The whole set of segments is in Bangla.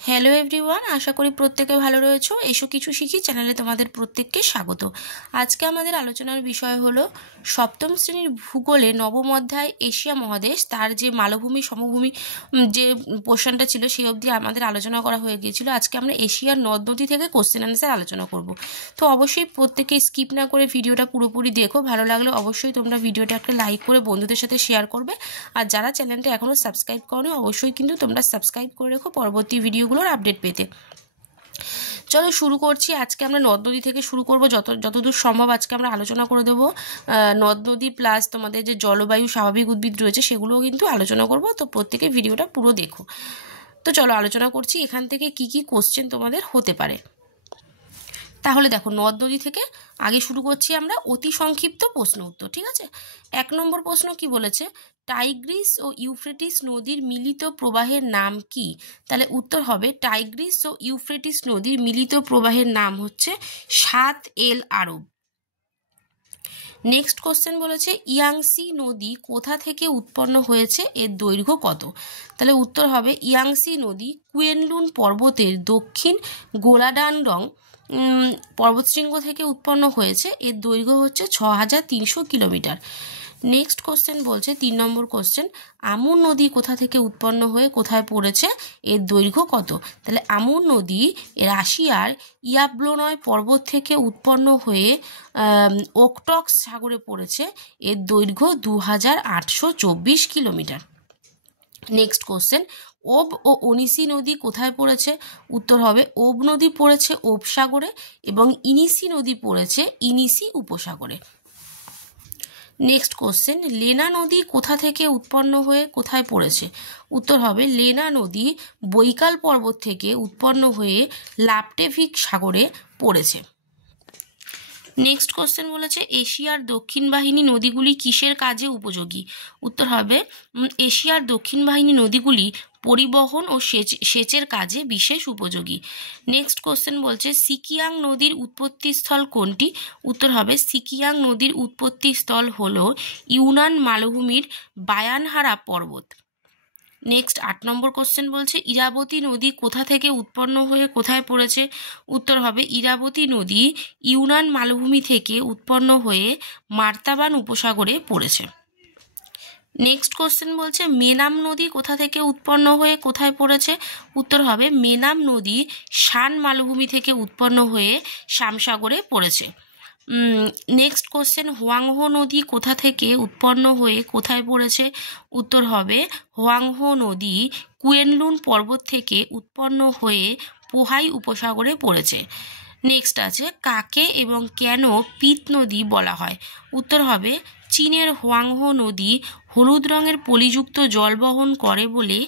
হ্যালো এভরিওয়ান, আশা করি প্রত্যেকে ভালো রয়েছো। এসো কিছু শিখি চ্যানেলে তোমাদের প্রত্যেককে স্বাগত। আজকে আমাদের আলোচনার বিষয় হলো সপ্তম শ্রেণীর ভূগোলে নবম অধ্যায় এশিয়া মহাদেশ, তার যে মালভূমি সমভূমি যে পোর্শনটা ছিল সেই অবধি আমাদের আলোচনা করা হয়ে গিয়েছিল। আজকে আমরা এশিয়ার নদ নদী থেকে কোশ্চেন আনসার আলোচনা করব। তো অবশ্যই প্রত্যেকে স্কিপ না করে ভিডিওটা পুরোপুরি দেখো। ভালো লাগলে অবশ্যই তোমরা ভিডিওটা একটা লাইক করে বন্ধুদের সাথে শেয়ার করবে। আর যারা চ্যানেলটা এখনও সাবস্ক্রাইব করোনি অবশ্যই কিন্তু তোমরা সাবস্ক্রাইব করে রেখো পরবর্তী ভিডিওগুলোর আপডেট পেতে। চলো শুরু করছি। আজকে আমরা নদ নদী থেকে শুরু করব, যতদূর সম্ভব আজকে আমরা আলোচনা করে দেবো। নদ নদী প্লাস তোমাদের যে জলবায়ু স্বাভাবিক উদ্ভিদ রয়েছে সেগুলোও কিন্তু আলোচনা করব। তো প্রত্যেকে ভিডিওটা পুরো দেখো। তো চলো আলোচনা করছি এখান থেকে কি কি কোশ্চেন তোমাদের হতে পারে। তাহলে দেখো, নদ নদী থেকে আগে শুরু করছি আমরা অতি সংক্ষিপ্ত প্রশ্ন উত্তর। ঠিক আছে, 1 নম্বর প্রশ্ন কি বলেছে? টাইগ্রিস ও ইউফ্রেটিস নদীর মিলিত প্রবাহের নাম কি? তাহলে উত্তর হবে টাইগ্রিস ও ইউফ্রেটিস নদীর মিলিত প্রবাহের নাম হচ্ছে 7 এল আরব। নেক্সট কোশ্চেন বলেছে ইয়াংসি নদী কোথা থেকে উৎপন্ন হয়েছে, এর দৈর্ঘ্য কত? তাহলে উত্তর হবে ইয়াংসি নদী কুয়েনলুন পর্বতের দক্ষিণ গোলাডানডং পর্বতশৃঙ্গ থেকে উৎপন্ন হয়েছে। এর দৈর্ঘ্য হচ্ছে 6300 কিলোমিটার। নেক্সট কোশ্চেন বলছে 3 নম্বর কোশ্চেন, আমুর নদী কোথা থেকে উৎপন্ন হয়ে কোথায় পড়েছে, এর দৈর্ঘ্য কত? তাহলে আমুর নদী রাশিয়ার ইয়াবলোনয় পর্বত থেকে উৎপন্ন হয়ে ওকটক্স সাগরে পড়েছে। এর দৈর্ঘ্য 2824 কিলোমিটার। নেক্সট কোশ্চেন, ওব ও অনিসি নদী কোথায় পড়েছে? উত্তর হবে ওব নদী পড়েছে ওব সাগরে এবং ইনিসি নদী পড়েছে ইনিসি উপসাগরে। নেক্সট কোশ্চেন, লেনা নদী কোথা থেকে উৎপন্ন হয়ে কোথায় পড়েছে? উত্তর হবে লেনা নদী বৈকাল পর্বত থেকে উৎপন্ন হয়ে লাপটেভিক সাগরে পড়েছে। নেক্সট কোশ্চেন বলেছে এশিয়ার দক্ষিণ বাহিনী নদীগুলি কিসের কাজে উপযোগী? উত্তর হবে এশিয়ার দক্ষিণ বাহিনী নদীগুলি পরিবহন ও সেচের কাজে বিশেষ উপযোগী। নেক্সট কোশ্চেন বলছে সিকিয়াং নদীর উৎপত্তিস্থল কোনটি? উত্তর হবে সিকিয়াং নদীর উৎপত্তিস্থল হল ইউনান মালভূমির বায়ানহারা পর্বত। নেক্সট 8 নম্বর কোশ্চেন বলছে ইরাবতী নদী কোথা থেকে উৎপন্ন হয়ে কোথায় পড়েছে? উত্তর হবে ইরাবতী নদী ইউনান মালভূমি থেকে উৎপন্ন হয়ে মার্তাবান উপসাগরে পড়েছে। নেক্সট কোশ্চেন বলছে মেনাম নদী কোথা থেকে উৎপন্ন হয়ে কোথায় পড়েছে? উত্তর হবে মেনাম নদী শান মালভূমি থেকে উৎপন্ন হয়ে শামসাগরে পড়েছে। নেক্সট কোশ্চেন হোয়াংহো নদী কোথা থেকে উৎপন্ন হয়ে কোথায় পড়েছে? উত্তর হবে হোয়াংহো নদী কুয়েনলুন পর্বত থেকে উৎপন্ন হয়ে পোহাই উপসাগরে পড়েছে। নেক্সট আছে কাকে এবং কেন পিত নদী বলা হয়? উত্তর হবে চীনের হোয়াংহো নদী হলুদ রঙের পলিযুক্ত জল বহন করে বলে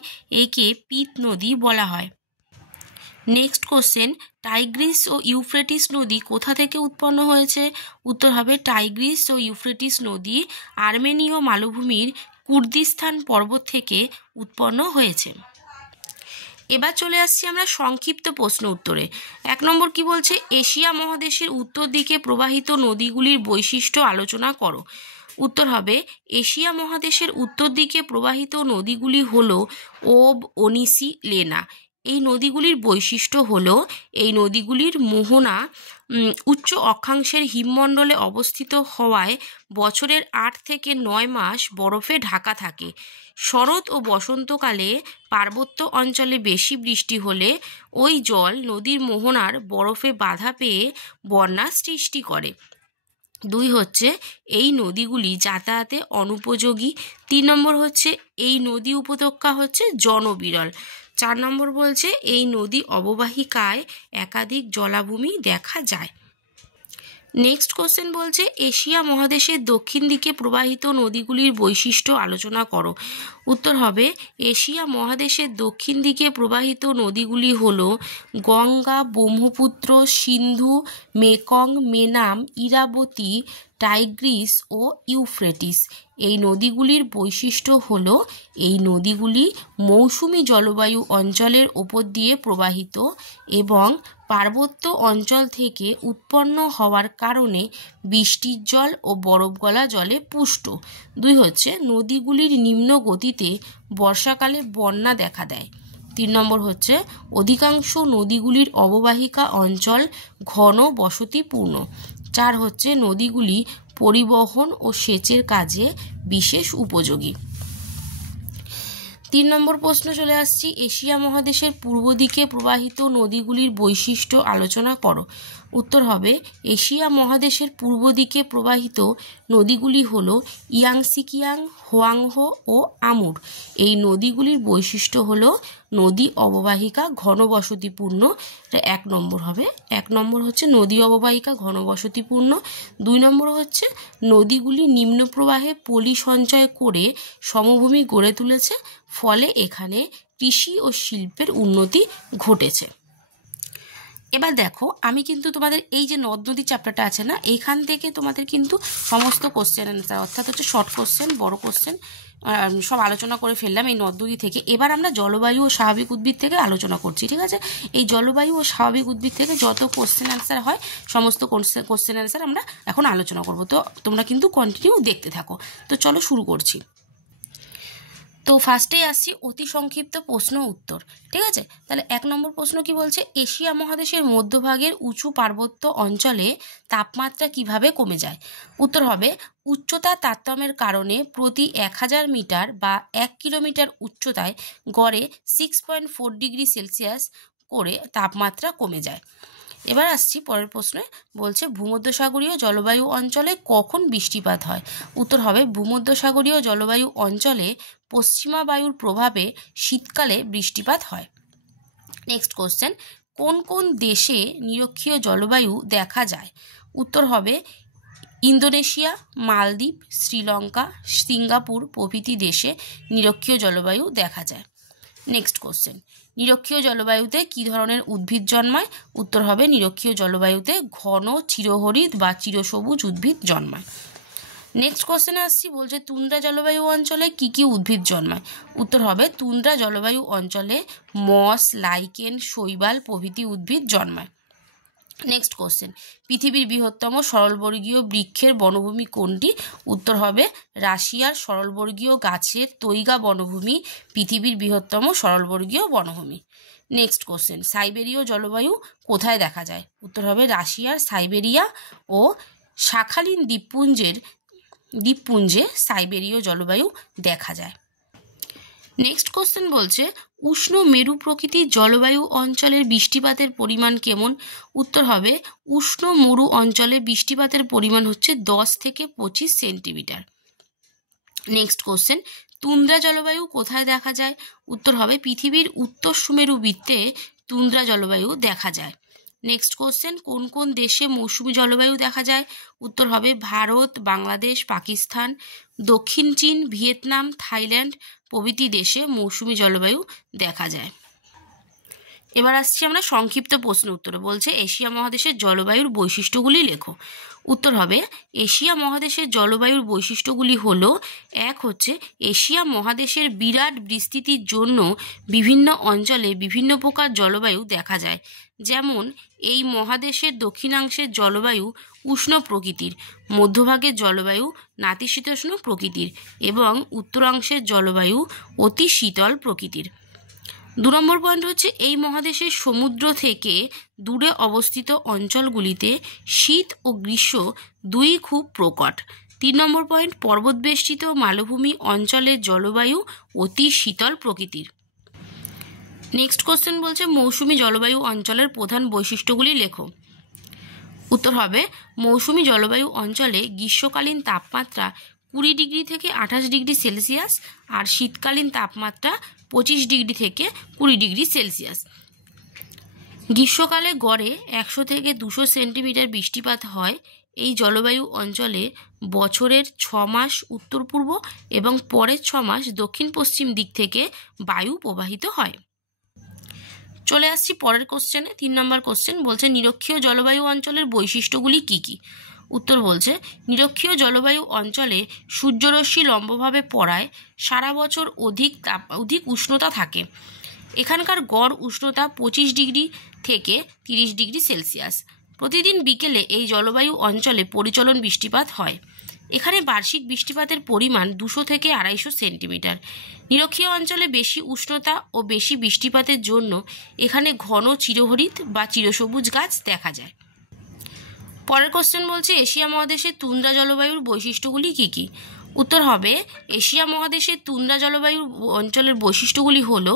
একে পিত নদী বলা হয়। নেক্সট কোশ্চেন টাইগ্রিস ও ইউফ্রেটিস নদী কোথা থেকে উৎপন্ন হয়েছে? উত্তর হবে টাইগ্রিস ও ইউফ্রেটিস নদী আর্মেনীয় মালভূমির কুর্দিস্তান পর্বত থেকে উৎপন্ন হয়েছে। এবার চলে আসছি আমরা সংক্ষিপ্ত প্রশ্ন উত্তরে। 1 নম্বর কি বলছে? এশিয়া মহাদেশের উত্তর দিকে প্রবাহিত নদীগুলির বৈশিষ্ট্য আলোচনা করো। উত্তর হবে এশিয়া মহাদেশের উত্তর দিকে প্রবাহিত নদীগুলি হলো ওব, অনিসি, লেনা। এই নদীগুলির বৈশিষ্ট্য হলো এই নদীগুলির মোহনা উচ্চ অক্ষাংশের হিমমণ্ডলে অবস্থিত হওয়ায় বছরের 8 থেকে 9 মাস বরফে ঢাকা থাকে। শরৎ ও বসন্তকালে পার্বত্য অঞ্চলে বেশি বৃষ্টি হলে ওই জল নদীর মোহনার বরফে বাধা পেয়ে বন্যা সৃষ্টি করে। 2 হচ্ছে এই নদীগুলি যাতায়াতে অনুপযোগী। 3 নম্বর হচ্ছে এই নদী উপত্যকা হচ্ছে জনবিরল। 4 নম্বর বলছে এই নদী অববাহিকায় একাধিক জলাভূমি দেখা যায়। নেক্সট কোশ্চেন বলছে এশিয়া মহাদেশের দক্ষিণ দিকে প্রবাহিত নদীগুলির বৈশিষ্ট্য আলোচনা করো। উত্তর হবে এশিয়া মহাদেশের দক্ষিণ দিকে প্রবাহিত নদীগুলি হল গঙ্গা, ব্রহ্মপুত্র, সিন্ধু, মেকং, মেনাম, ইরাবতী, টাইগ্রিস ও ইউফ্রেটিস। এই নদীগুলির বৈশিষ্ট্য হল এই নদীগুলি মৌসুমী জলবায়ু অঞ্চলের ওপর দিয়ে প্রবাহিত এবং পার্বত্য অঞ্চল থেকে উৎপন্ন হওয়ার কারণে বৃষ্টির জল ও বরফ গলা জলে পুষ্ট। 2 হচ্ছে নদীগুলির নিম্ন গতিতে বর্ষাকালে বন্যা দেখা দেয়। 3 নম্বর হচ্ছে অধিকাংশ নদীগুলির অববাহিকা অঞ্চল ঘন বসতিপূর্ণ। 4 হচ্ছে নদীগুলি পরিবহন ও সেচের কাজে বিশেষ উপযোগী। 3 নম্বর প্রশ্ন চলে আসছি, এশিয়া মহাদেশের পূর্ব দিকে প্রবাহিত নদীগুলির বৈশিষ্ট্য আলোচনা করো। উত্তর হবে এশিয়া মহাদেশের পূর্ব দিকে প্রবাহিত নদীগুলি হল ইয়াংসিকিয়াং, হোয়াংহো ও আমুর। এই নদীগুলির বৈশিষ্ট্য হল নদী অববাহিকা ঘনবসতিপূর্ণ। 1 নম্বর হবে। 1 নম্বর হচ্ছে নদী অববাহিকা ঘনবসতিপূর্ণ। 2 নম্বর হচ্ছে নদীগুলি নিম্ন প্রবাহে পলি সঞ্চয় করে সমভূমি গড়ে তুলেছে, ফলে এখানে কৃষি ও শিল্পের উন্নতি ঘটেছে। এবার দেখো, আমি কিন্তু তোমাদের এই যে নদ নদী চ্যাপ্টারটা আছে না, এইখান থেকে তোমাদের কিন্তু সমস্ত কোশ্চেন অ্যান্সার, অর্থাৎ হচ্ছে শর্ট কোশ্চেন, বড় কোশ্চেন সব আলোচনা করে ফেললাম এই নদ নদী থেকে। এবার আমরা জলবায়ু ও স্বাভাবিক উদ্ভিদ থেকে আলোচনা করছি, ঠিক আছে? এই জলবায়ু ও স্বাভাবিক উদ্ভিদ থেকে যত কোশ্চেন অ্যান্সার হয় সমস্ত কোশ্চেন অ্যান্সার আমরা এখন আলোচনা করব। তো তোমরা কিন্তু কন্টিনিউ দেখতে থাকো। তো চলো শুরু করছি। তো ফার্স্টেই আসছি অতি সংক্ষিপ্ত প্রশ্ন উত্তর, ঠিক আছে? তাহলে 1 নম্বর প্রশ্ন কি বলছে, এশিয়া মহাদেশের মধ্যভাগের উঁচু পার্বত্য অঞ্চলে তাপমাত্রা কিভাবে কমে যায়? উত্তর হবে উচ্চতা তারতম্যের কারণে প্রতি 1000 মিটার বা 1 কিলোমিটার উচ্চতায় গড়ে 6.4 ডিগ্রি সেলসিয়াস করে তাপমাত্রা কমে যায়। এবার আসছি পরের প্রশ্নে, বলছে ভূমধ্যসাগরীয় জলবায়ু অঞ্চলে কখন বৃষ্টিপাত হয়? উত্তর হবে ভূমধ্যসাগরীয় জলবায়ু অঞ্চলে পশ্চিমা বায়ুর প্রভাবে শীতকালে বৃষ্টিপাত হয়। নেক্সট কোশ্চেন, কোন কোন দেশে নিরক্ষীয় জলবায়ু দেখা যায়? উত্তর হবে ইন্দোনেশিয়া, মালদ্বীপ, শ্রীলঙ্কা, সিঙ্গাপুর প্রভৃতি দেশে নিরক্ষীয় জলবায়ু দেখা যায়। নেক্সট কোশ্চেন, নিরক্ষীয় জলবায়ুতে কী ধরনের উদ্ভিদ জন্মায়? উত্তর হবে নিরক্ষীয় জলবায়ুতে ঘন চিরহরিৎ বা চিরসবুজ উদ্ভিদ জন্মায়। নেক্সট কোশ্চেনে আসছি, বলছে তুন্দ্রা জলবায়ু অঞ্চলে কি কি উদ্ভিদ জন্মায়? উত্তর হবে তুন্দ্রা জলবায়ু অঞ্চলে মস, লাইকেন, শৈবাল প্রভৃতি উদ্ভিদ জন্মায়। নেক্সট কোশ্চেন, পৃথিবীর বৃহত্তম সরলবর্গীয় বৃক্ষের বনভূমি কোনটি? উত্তর হবে রাশিয়ার সরলবর্গীয় গাছের তৈগা বনভূমি পৃথিবীর বৃহত্তম সরলবর্গীয় বনভূমি। নেক্সট কোশ্চেন, সাইবেরীয় জলবায়ু কোথায় দেখা যায়? উত্তর হবে রাশিয়ার সাইবেরিয়া ও শাখালিন দ্বীপপুঞ্জে সাইবেরীয় জলবায়ু দেখা যায়। নেক্সট কোশ্চেন বলছে উষ্ণ মেরু প্রকৃতির জলবায়ু অঞ্চলের বৃষ্টিপাতের পরিমাণ কেমন? উত্তর হবে উষ্ণ মরু অঞ্চলে বৃষ্টিপাতের পরিমাণ হচ্ছে 10 থেকে 25 সেন্টিমিটার। নেক্সট কোশ্চেন, তুন্দ্রা জলবায়ু কোথায় দেখা যায়? উত্তর হবে পৃথিবীর উত্তর সুমেরু বৃত্তে তুন্দ্রা জলবায়ু দেখা যায়। নেক্সট কোশ্চেন, কোন কোন দেশে মৌসুমী জলবায়ু দেখা যায়? উত্তর হবে ভারত, বাংলাদেশ, পাকিস্তান, দক্ষিণ চীন, ভিয়েতনাম, থাইল্যান্ড প্রভৃতি দেশে মৌসুমী জলবায়ু দেখা যায়। এবার আসছি আমরা সংক্ষিপ্ত প্রশ্ন উত্তরে। বলছে এশিয়া মহাদেশের জলবায়ুর বৈশিষ্ট্যগুলি লেখো। উত্তর হবে এশিয়া মহাদেশের জলবায়ুর বৈশিষ্ট্যগুলি হলো, 1 হচ্ছে এশিয়া মহাদেশের বিরাট বিস্তৃতির জন্য বিভিন্ন অঞ্চলে বিভিন্ন প্রকার জলবায়ু দেখা যায়। যেমন এই মহাদেশের দক্ষিণাংশের জলবায়ু উষ্ণ প্রকৃতির, মধ্যভাগের জলবায়ু নাতিশীতোষ্ণ প্রকৃতির এবং উত্তরাংশের জলবায়ু অতি শীতল প্রকৃতির। 2 নম্বর পয়েন্ট হচ্ছে এই মহাদেশের সমুদ্র থেকে দূরে অবস্থিত অঞ্চলগুলিতে শীত ও গ্রীষ্ম দুই খুব প্রকট। 3 নম্বর পয়েন্ট, পর্বতবেষ্টিত মালভূমি অঞ্চলের জলবায়ু অতি শীতল প্রকৃতির। নেক্সট কোশ্চেন বলছে মৌসুমী জলবায়ু অঞ্চলের প্রধান বৈশিষ্ট্যগুলি লেখো। উত্তর হবে মৌসুমী জলবায়ু অঞ্চলে গ্রীষ্মকালীন তাপমাত্রা 20 ডিগ্রি থেকে 28 ডিগ্রি সেলসিয়াস আর শীতকালীন তাপমাত্রা 25 ডিগ্রি থেকে 20 ডিগ্রি সেলসিয়াস। গ্রীষ্মকালে গড়ে 100 থেকে 200 সেন্টিমিটার বৃষ্টিপাত হয়। এই জলবায়ু অঞ্চলে বছরের 6 মাস উত্তর পূর্ব এবং পরের 6 মাস দক্ষিণ পশ্চিম দিক থেকে বায়ু প্রবাহিত হয়। চলে আসছি পরের কোশ্চেনে। 3 নম্বর কোশ্চেন বলছে নিরক্ষীয় জলবায়ু অঞ্চলের বৈশিষ্ট্যগুলি কি কি? উত্তর বলছে নিরক্ষীয় জলবায়ু অঞ্চলে সূর্যরশ্মি লম্বভাবে পড়ায় সারা বছর অধিক উষ্ণতা থাকে। এখানকার গড় উষ্ণতা 25 ডিগ্রি থেকে 30 ডিগ্রি সেলসিয়াস। প্রতিদিন বিকেলে এই জলবায়ু অঞ্চলে পরিচলন বৃষ্টিপাত হয়। এখানে বার্ষিক বৃষ্টিপাতের পরিমাণ 200 থেকে 250 সেন্টিমিটার। নিরক্ষীয় অঞ্চলে বেশি উষ্ণতা ও বেশি বৃষ্টিপাতের জন্য এখানে ঘন চিরহরিৎ বা চিরসবুজ গাছ দেখা যায়। পরের কোশ্চেন বলছে এশিয়া মহাদেশের তুন্দ্রা জলবায়ুর বৈশিষ্ট্যগুলি কী কী? উত্তর হবে এশিয়া মহাদেশের তুন্দ্রা জলবায়ুর অঞ্চলের বৈশিষ্ট্যগুলি হলো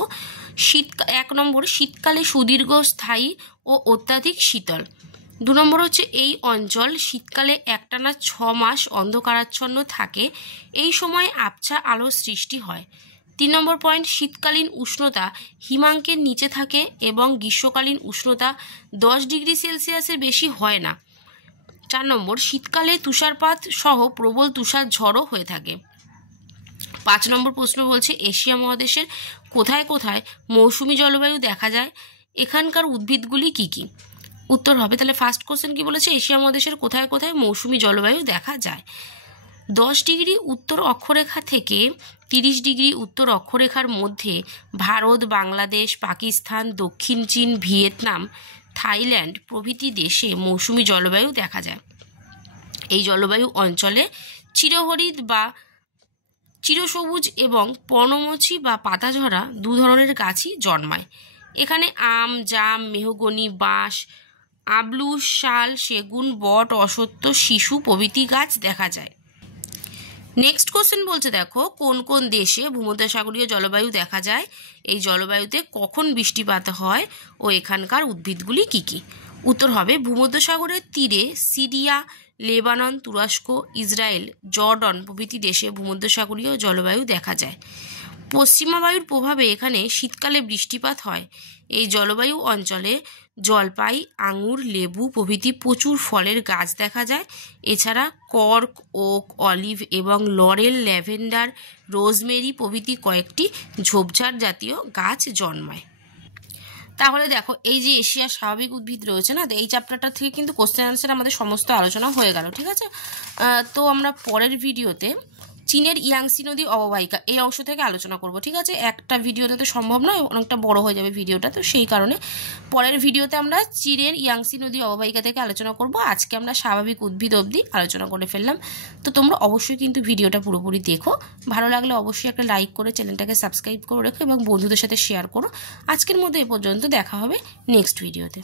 এক নম্বর শীতকালে সুদীর্ঘ স্থায়ী ও অত্যাধিক শীতল। 2 নম্বর হচ্ছে এই অঞ্চল শীতকালে একটানা 6 মাস অন্ধকারাচ্ছন্ন থাকে, এই সময় আবছা আলোর সৃষ্টি হয়। 3 নম্বর পয়েন্ট শীতকালীন উষ্ণতা হিমাঙ্কের নিচে থাকে এবং গ্রীষ্মকালীন উষ্ণতা 10 ডিগ্রি সেলসিয়াসের বেশি হয় না। 4 নম্বর শীতকালে তুষারপাত সহ প্রবল তুষার ঝড়ও হয়ে থাকে। 5 নম্বর প্রশ্ন বলছে এশিয়া মহাদেশের কোথায় কোথায় মৌসুমী জলবায়ু দেখা যায়? এখানকার উদ্ভিদগুলি কি কি? উত্তর হবে তাহলে ফার্স্ট কোশ্চেন কি বলেছে এশিয়া মহাদেশের কোথায় কোথায় মৌসুমী জলবায়ু দেখা যায়। 10 ডিগ্রি উত্তর অক্ষরেখা থেকে 30 ডিগ্রি উত্তর অক্ষরেখার মধ্যে ভারত, বাংলাদেশ, পাকিস্তান, দক্ষিণ চীন, ভিয়েতনাম, থাইল্যান্ড প্রভৃতি দেশে মৌসুমী জলবায়ু দেখা যায়। এই জলবায়ু অঞ্চলে চিরহরিৎ বা চিরসবুজ এবং পর্ণমোচী বা পাতাঝরা 2 ধরনের গাছই জন্মায়। এখানে আম, জাম, মেহগনি, বাঁশ, আবলু, শাল, সেগুন, বট, অশ্বত্থ, শিশু প্রভৃতি গাছ দেখা যায়। নেক্সট কোশ্চেন বলছে দেখো কোন কোন দেশে ভূমধ্যসাগরীয় জলবায়ু দেখা যায়, এই জলবায়ুতে কখন বৃষ্টিপাত হয় ও এখানকার উদ্ভিদগুলি কি কি? উত্তর হবে ভূমধ্যসাগরের তীরে সিরিয়া, লেবানন, তুরস্ক, ইসরায়েল, জর্ডন প্রভৃতি দেশে ভূমধ্যসাগরীয় জলবায়ু দেখা যায়। পশ্চিমা বায়ুর প্রভাবে এখানে শীতকালে বৃষ্টিপাত হয়। এই জলবায়ু অঞ্চলে জলপাই, আঙুর, লেবু প্রভৃতি প্রচুর ফলের গাছ দেখা যায়। এছাড়া কর্ক, ওক, অলিভ এবং লরেল, ল্যাভেন্ডার, রোজমেরি প্রভৃতি কয়েকটি ঝোপঝাড় জাতীয় গাছ জন্মায়। তাহলে দেখো এই যে এশিয়ার স্বাভাবিক উদ্ভিদ রয়েছে না, তো এই চ্যাপ্টারটা থেকে কিন্তু কোশ্চেন আনসার আমাদের সমস্ত আলোচনা হয়ে গেল, ঠিক আছে। তো আমরা পরের ভিডিওতে চীনের ইয়াংসি নদী অববাহিকা এই অংশ থেকে আলোচনা করব, ঠিক আছে। একটা ভিডিওতে তো সম্ভব নয়, অনেকটা বড় হয়ে যাবে ভিডিওটা, তো সেই কারণে পরের ভিডিওতে আমরা চীনের ইয়াংসি নদী অববাহিকা থেকে আলোচনা করব। আজকে আমরা স্বাভাবিক উদ্ভিদ অবধি আলোচনা করে ফেললাম। তো তোমরা অবশ্যই কিন্তু ভিডিওটা পুরোপুরি দেখো, ভালো লাগলে অবশ্যই একটা লাইক করে চ্যানেলটাকে সাবস্ক্রাইব করে রেখো এবং বন্ধুদের সাথে শেয়ার করো। আজকের মধ্যে এ পর্যন্ত, দেখা হবে নেক্সট ভিডিওতে।